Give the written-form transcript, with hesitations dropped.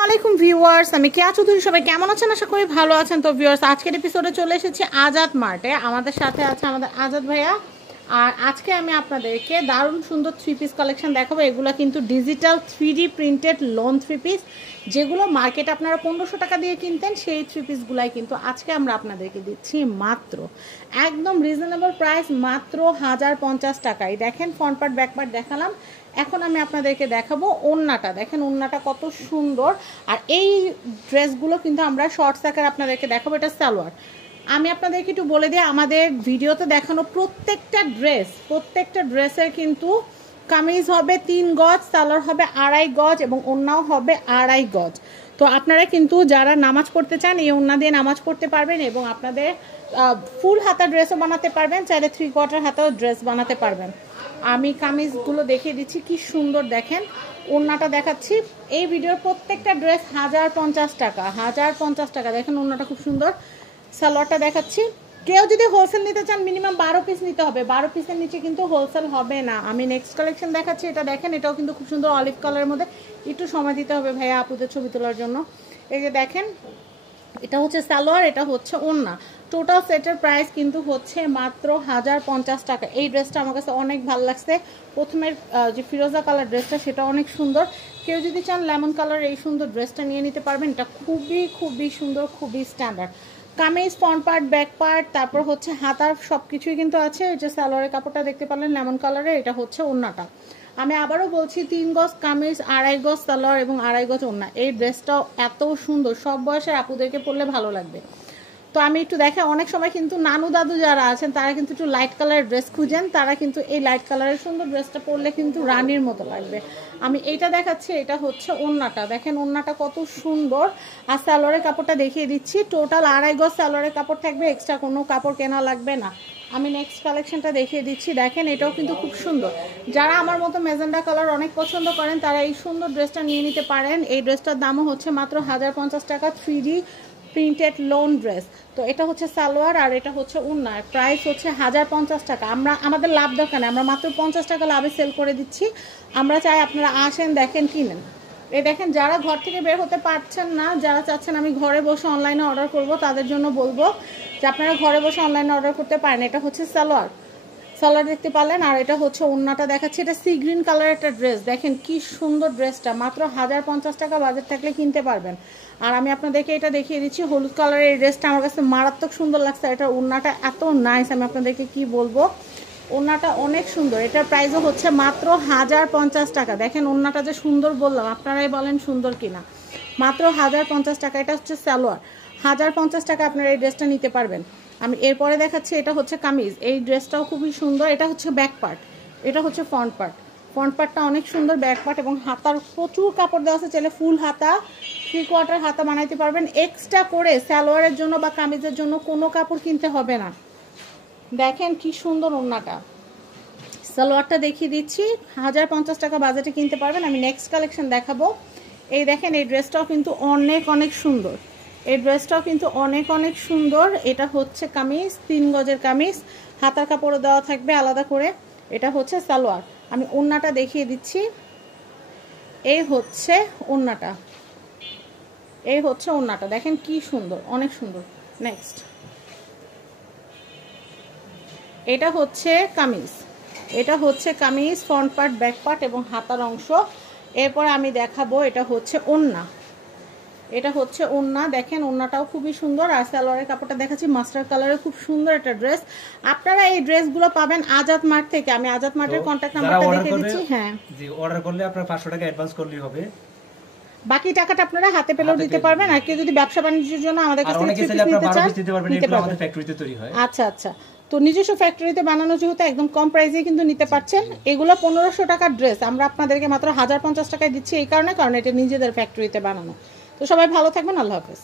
আসসালামাইকুম ভিউয়ার্স, আমি কেয়া চৌধুরী। সবাই কেমন আছেন? আশা করি ভালো আছেন। তো ভিউয়ার্স, আজকের এপিসোডে চলে এসেছি আজাদ মার্টে। আমাদের সাথে আছে আমাদের আজাদ ভাইয়া। আর আজকে আমি আপনাদেরকে দারুণ সুন্দর থ্রি পিস কালেকশন দেখাবো। এগুলো কিন্তু digital 3D printed loan three piece, যেগুলো মার্কেটে আপনারা 1500 টাকা দিয়ে কিনতেন, সেই থ্রি পিসগুলাই কিন্তু আজকে আমরা আপনাদেরকে দিচ্ছি মাত্র একদম রিজনেবল প্রাইস, মাত্র 1050 টাকায়। দেখেন ফ্রন্ট পার্ট ব্যাক পার্ট দেখালাম, এখন আমি আপনাদেরকে দেখাবো ওড়নাটা। দেখেন ওড়নাটা কত সুন্দর। আর এই ড্রেসগুলো কিন্তু আমরা শর্টস আকারে আপনাদেরকে দেখাবো। এটা সালোয়ার। আমি আপনাদেরকে একটু বলে দিই, আমাদের ভিডিওতে দেখানো প্রত্যেকটা ড্রেসের কিন্তু কামিজ হবে 3 গজ, সালোয়ার হবে 2.5 গজ এবং ওড়নাও হবে 2.5 গজ। তো আপনারা কিন্তু যারা নামাজ পড়তে চান এই ওড়না দিয়ে নামাজ পড়তে পারবেন এবং আপনাদের ফুল হাতা ড্রেসও বানাতে পারবেন, চাইলে 3/4 হাতাও ড্রেস বানাতে পারবেন। আমি কামিজগুলো দেখিয়ে দিচ্ছি কি সুন্দর। দেখেন ওড়নাটা দেখাচ্ছি। এই ভিডিওর প্রত্যেকটা ড্রেস 1050 টাকা, 1050 টাকা। দেখেন ওড়নাটা খুব সুন্দর। সালোয়ারটা দেখাচ্ছি। কেউ যদি হোলসেল নিতে চান মিনিমাম 12 পিস নিতে হবে, 12 পিসের নিচে কিন্তু হোলসেল হবে না। আমি নেক্সট কালেকশন দেখাচ্ছি। এটা দেখেন, এটাও কিন্তু খুব সুন্দর অলিভ কালারের মধ্যে। একটু সময় দিতে হবে ভাইয়া আপুদের ছবি তোলার জন্য। এই যে দেখেন, এটা হচ্ছে সালোয়ার, এটা হচ্ছে ওড়না। টোটাল সেটের প্রাইস কিন্তু হচ্ছে মাত্র 1050 টাকা। এই ড্রেসটা আমার কাছে অনেক ভালো লাগছে। প্রথমের যে ফিরোজা কালার ড্রেসটা, সেটা অনেক সুন্দর। কেউ যদি চান লেমন কালার এই সুন্দর ড্রেসটা নিয়ে নিতে পারবেন। এটা খুবই সুন্দর, খুবই standard. Kameez front part back part, তারপর হচ্ছে হাতার সব কিছুই কিন্তু আছে। এই যে সালোয়ারের কাপড়টা দেখতে পারলেন লেমন কালারের, এটা হচ্ছে ওড়নাটা। আমি আবারও বলছি 3 গজ কামিজ, 2.5 গজ সালোয়ার এবং 2.5 গজ ওড়না। এই ড্রেসটাও এত সুন্দর, সব বয়সের আপুদেরকে পরলে ভালো লাগবে। তো আমি একটু দেখে, অনেক সময় কিন্তু নানু দাদু যারা আছেন তারা কিন্তু একটু লাইট কালারের ড্রেস খুঁজেন, তারা কিন্তু এই লাইট কালারের সুন্দর ড্রেসটা পরলে কিন্তু রানীর মতো লাগবে। আমি এইটা দেখাচ্ছি, এটা হচ্ছে ওড়নাটা। দেখেন ওড়নাটা কত সুন্দর। আর সালোয়ারের কাপড়টা দেখিয়ে দিচ্ছি। টোটাল 2.5 গজ সালোয়ারের কাপড় থাকবে, এক্সট্রা কোনো কাপড় কেনা লাগবে না। আমি নেক্সট কালেকশনটা দেখিয়ে দিচ্ছি। দেখেন এটাও কিন্তু খুব সুন্দর। যারা আমার মতো মেজেন্ডা কালার অনেক পছন্দ করেন তারা এই সুন্দর ড্রেসটা নিয়ে নিতে পারেন। এই ড্রেসটার দামও হচ্ছে মাত্র 1050 টাকা, 3D প্রিন্টেড লোন ড্রেস। তো এটা হচ্ছে সালোয়ার আর এটা হচ্ছে ওড়না। প্রাইস হচ্ছে 1050 টাকা। আমাদের লাভ দরকার নেই, আমরা মাত্র 50 টাকা লাভে সেল করে দিচ্ছি। আমরা চাই আপনারা আসেন, দেখেন, কিনেন। এই দেখেন, যারা ঘর থেকে বের হতে পারছেন না, যারা চাচ্ছেন আমি ঘরে বসে অনলাইনে অর্ডার করব, তাদের জন্য বলবো যে আপনারা ঘরে বসে অনলাইনে অর্ডার করতে পারেন। এটা হচ্ছে সালোয়ার দেখতে পারলেন। আর এটা হচ্ছে ওড়নাটা দেখাচ্ছি। এটা সি গ্রিন কালার একটা ড্রেস। দেখেন কি সুন্দর ড্রেসটা, মাত্র 1050 টাকা বাজেট থাকলে কিনতে পারবেন। আর আমি আপনাদেরকে এটা দেখিয়ে দিচ্ছি হলুদ কালারের এই ড্রেসটা আমার কাছে মারাত্মক সুন্দর লাগছে। এটা ওড়নাটা এত নাইস, আমি আপনাদেরকে কি বলবো। ওড়নাটা অনেক সুন্দর। এটার প্রাইসও হচ্ছে মাত্র 1050 টাকা। দেখেন ওড়নাটা যে সুন্দর বললাম, আপনারাই বলেন সুন্দর কিনা। মাত্র 1050 টাকা। এটা হচ্ছে সালোয়ার। 1050 টাকা আপনারা এই ড্রেসটা নিতে পারবেন। আমি এরপরে দেখাচ্ছি, এটা হচ্ছে কামিজ। এই ড্রেসটাও খুবই সুন্দর। এটা হচ্ছে ব্যাক পার্ট, এটা হচ্ছে ফ্রন্ট পার্টটা অনেক সুন্দর। ব্যাক পার্ট এবং হাতার প্রচুর কাপড় দেওয়া আছে, চাইলে ফুল হাতা 3/4 হাতা বানাইতে পারবেন। এক্সট্রা করে সালোয়ারের জন্য বা কামিজের জন্য কোনো কাপড় কিনতে হবে না। দেখেন কি সুন্দর ওড়নাটা। সালোয়ারটা দেখিয়ে দিচ্ছি। 1050 টাকা বাজেটে কিনতে পারবেন। আমি নেক্সট কালেকশন দেখাবো। এই দেখেন, এই ড্রেসটাও কিন্তু অনেক সুন্দর। এই ড্রেসটাও কিন্তু অনেক সুন্দর। এটা হচ্ছে কামিজ, 3 গজের কামিজ, হাতার কাপড়ও দেওয়া থাকবে আলাদা করে। এটা হচ্ছে সালোয়ার। আমি ওড়নাটা দেখিয়ে দিচ্ছি। এই হচ্ছে ওড়নাটা। দেখেন কি সুন্দর, অনেক সুন্দর। নেক্সট, এটা হচ্ছে kameez, front part back part এবং হাতার অংশ। এরপর আমি দেখাবো, এটা হচ্ছে ওড়না। দেখেন ওড়নাটাও খুবই সুন্দর। আর সালোয়ারের কাপড়টা দেখাচ্ছি মাস্টার কালারের, খুব সুন্দর একটা ড্রেস। আপনারা এই ড্রেসগুলো পাবেন আজাদ মার্ট থেকে। আমি আজাদ মার্টের কন্ট্যাক্ট নাম্বারটা দেখিয়ে দিচ্ছি। হ্যাঁ, জি, অর্ডার করলে আপনারা 500 টাকা অ্যাডভান্স করলেই হবে, বাকি টাকাটা আপনারা হাতে পেলেও দিতে পারবেন। আর কেউ যদি ব্যবসা বাণিজ্যের জন্য আমাদের কাছে নিতে চান দিতে পারবেন। এগুলো আমাদের ফ্যাক্টরিতে তৈরি হয়। আচ্ছা। তো নিজস্ব ফ্যাক্টরিতে বানানো যেহেতু একদম কম প্রাইসে কিন্তু নিতে পারছেন। এগুলো 1500 টাকার ড্রেস আমরা আপনাদেরকে মাত্র 1050 টাকায় দিচ্ছি। এই কারণে, কারণ এটা নিজেদের ফ্যাক্টরিতে বানানো। তো সবাই ভালো থাকবেন, আল্লাহ হাফেজ।